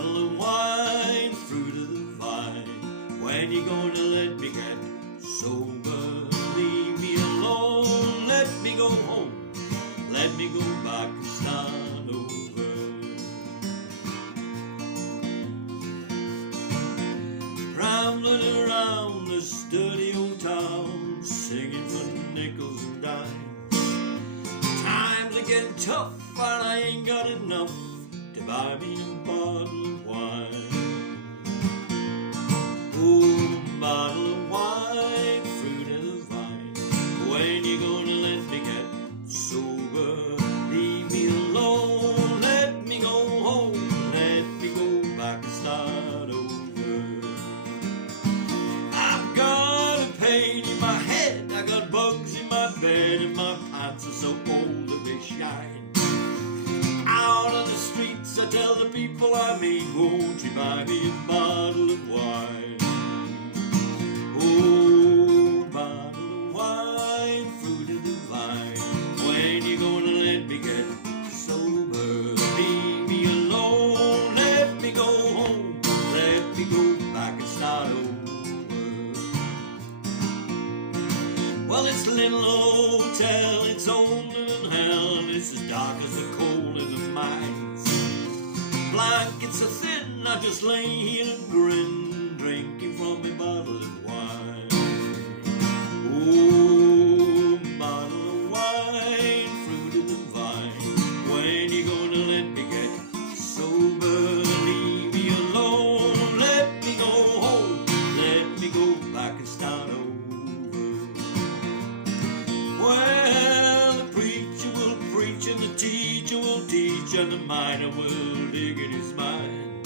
bottle of wine, fruit of the vine. When you gonna let me get sober? Leave me alone, let me go home, let me go back and start over. Rambling around this dirty old town, singing for nickels and dimes. Times are getting tough and I ain't got enough to buy me a bottle of wine. Oh, bottle of wine, fruit of the vine. When you gonna let me get sober? Leave me alone, let me go home, let me go back and start over. I've got a pain in my head, I got bugs in my bed, and my pants are so old that they shine. Out on the streets I tell the people I meet, won't you buy me a bottle of wine? Oh, bottle of wine, fruit of the vine. When you gonna let me get sober? Leave me alone, let me go home, let me go back and start over. Well, this little hotel, it's older than hell, and it's as dark as the coal in the mines. Blankets are thin, I just lay here and grin, drinking from a bottle of wine. Oh, bottle of wine, fruit of the vine. When you gonna let me get sober? Leave me alone, let me go home, let me go back and start over. Well, the preacher will preach and the teacher will teach, and the miner will dig in his mine.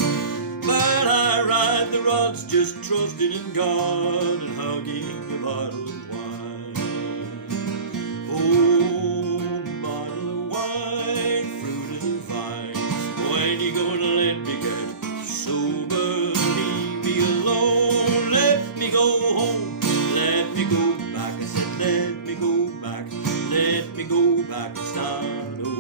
But I ride the rods just trusting in God and hugging a bottle of wine. Oh, bottle of wine, fruit of the vine. When you gonna let me get sober? Leave me alone, let me go home, let me go back. I said let me go back, let me go back and start over.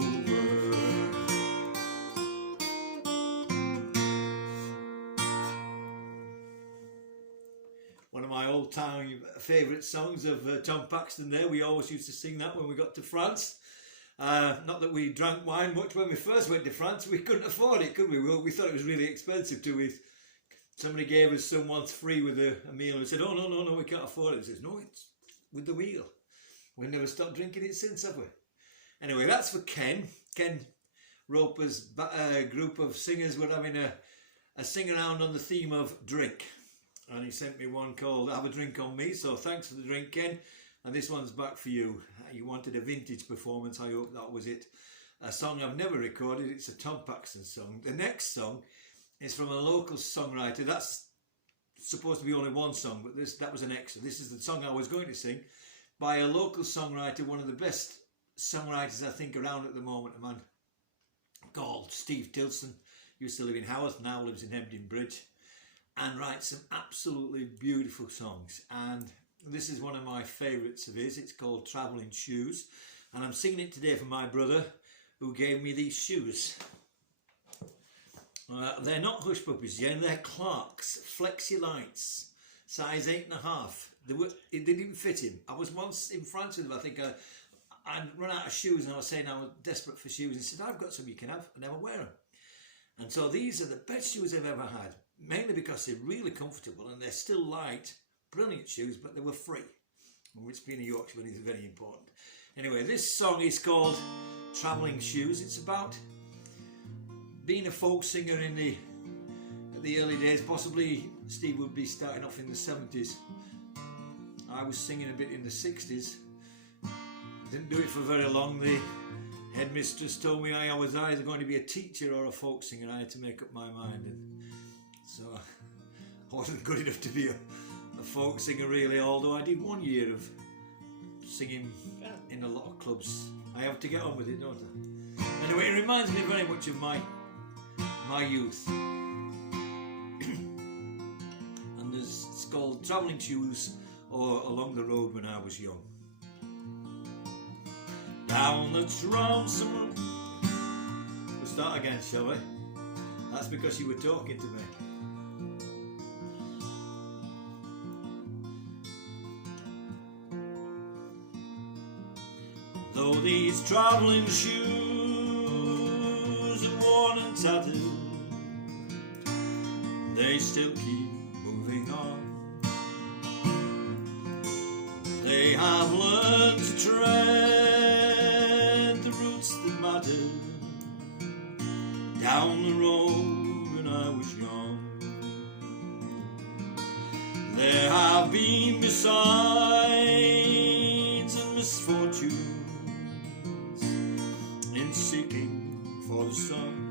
One of my old-time favourite songs of Tom Paxton there. We always used to sing that when we got to France. Not that we drank wine much when we first went to France. We couldn't afford it, could we? We thought it was really expensive to eat. Somebody gave us some once free with a meal and we said, oh, no, we can't afford it. He says, no, it's with the wheel. We've never stopped drinking it since, have we? Anyway, that's for Ken. Ken Roper's group of singers were having a sing-around on the theme of drink. And he sent me one called Have a Drink on Me, so thanks for the drink, Ken. And this one's back for you. You wanted a vintage performance, I hope that was it. A song I've never recorded, it's a Tom Paxton song. The next song is from a local songwriter. That's supposed to be only one song, but that was an extra. This is the song I was going to sing by a local songwriter, one of the best songwriters I think around at the moment, a man called Steve Tilson. Used to live in Haworth, now lives in Hebden Bridge, and writes some absolutely beautiful songs. And this is one of my favourites of his. It's called Travelling Shoes, and I'm singing it today for my brother who gave me these shoes. They're not Hush Puppies, Jen, they're Clark's Flexi Lights, size 8.5. They didn't fit him. I was once in France with him. I think I'd run out of shoes and I was saying I was desperate for shoes. He said, I've got some you can have. I never wear them. And so these are the best shoes I've ever had, mainly because they're really comfortable and they're still light, brilliant shoes, but they were free, which being a Yorkshireman is very important. Anyway, this song is called Travelling Shoes. It's about being a folk singer in the early days. Possibly Steve would be starting off in the 70s. I was singing a bit in the 60s. Didn't do it for very long. The headmistress told me I was either going to be a teacher or a folk singer. I had to make up my mind, and so I wasn't good enough to be a folk singer really, although I did 1 year of singing in a lot of clubs. I have to get on with it, don't I? Anyway, it reminds me very much of my youth. And it's called Travelling Shoes, or Along the Road When I Was Young. Down the Trounsem Road. We'll start again, shall we? That's because you were talking to me. Though these travelling shoes are worn and tattered, they still keep moving on. They have learned to tread the routes that matter down the road when I was young. There have been besides and misfortunes in seeking for the sun.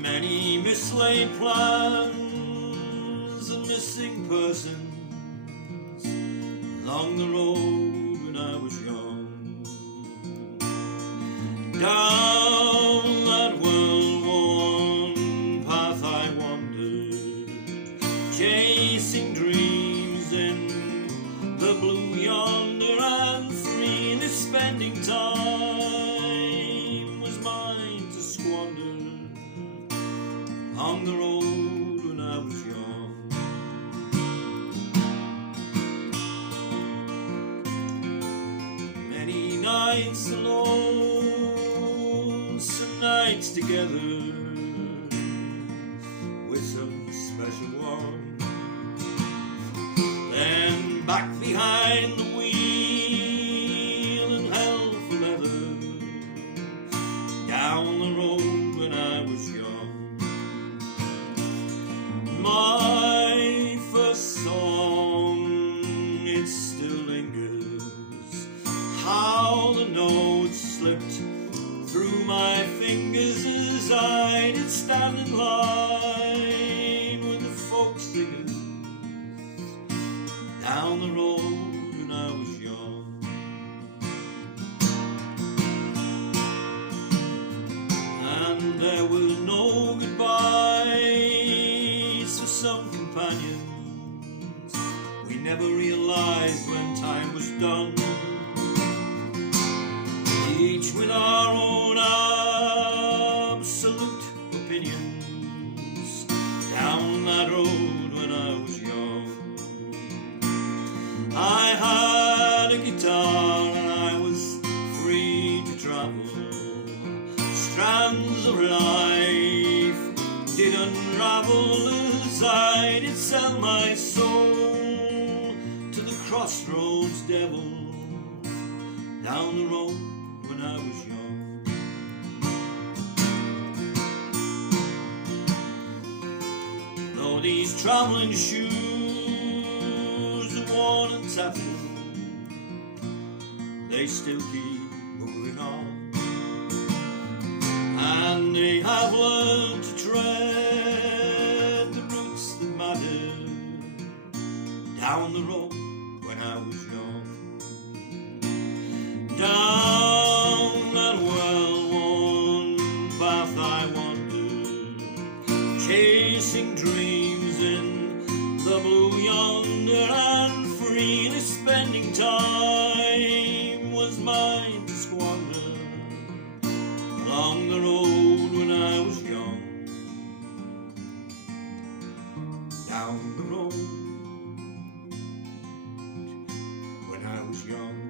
Many mislaid plans and missing persons along the road when I was young. Down that well-worn path I wandered, chasing dreams in the blue yonder, and freely spending time was mine to squander on the road when I was young. Many nights alone, some nights together with some special one. Then back behind the wheel and hell for leather, down the road when I was young. My first song, it still lingers, how the notes slipped through my fingers as I did stand in line with the folk singers down the road when I was young. And there were no goodbyes for some companions. We never realized when time was done, each with our own absolute opinions down that road when I was young. I had a guitar and I was free to travel. Strands of life did unravel as I did sell my soul to the crossroads devil down the road when I was young. Though these travelling shoes are worn and tattered, they still keep moving on. And they have learned to tread the routes that matter down the road when I was young. Down that well-worn path I wandered, chasing dreams in the blue yonder, and freely spending time was mine to squander along the road when I was young. Down the road when I was young.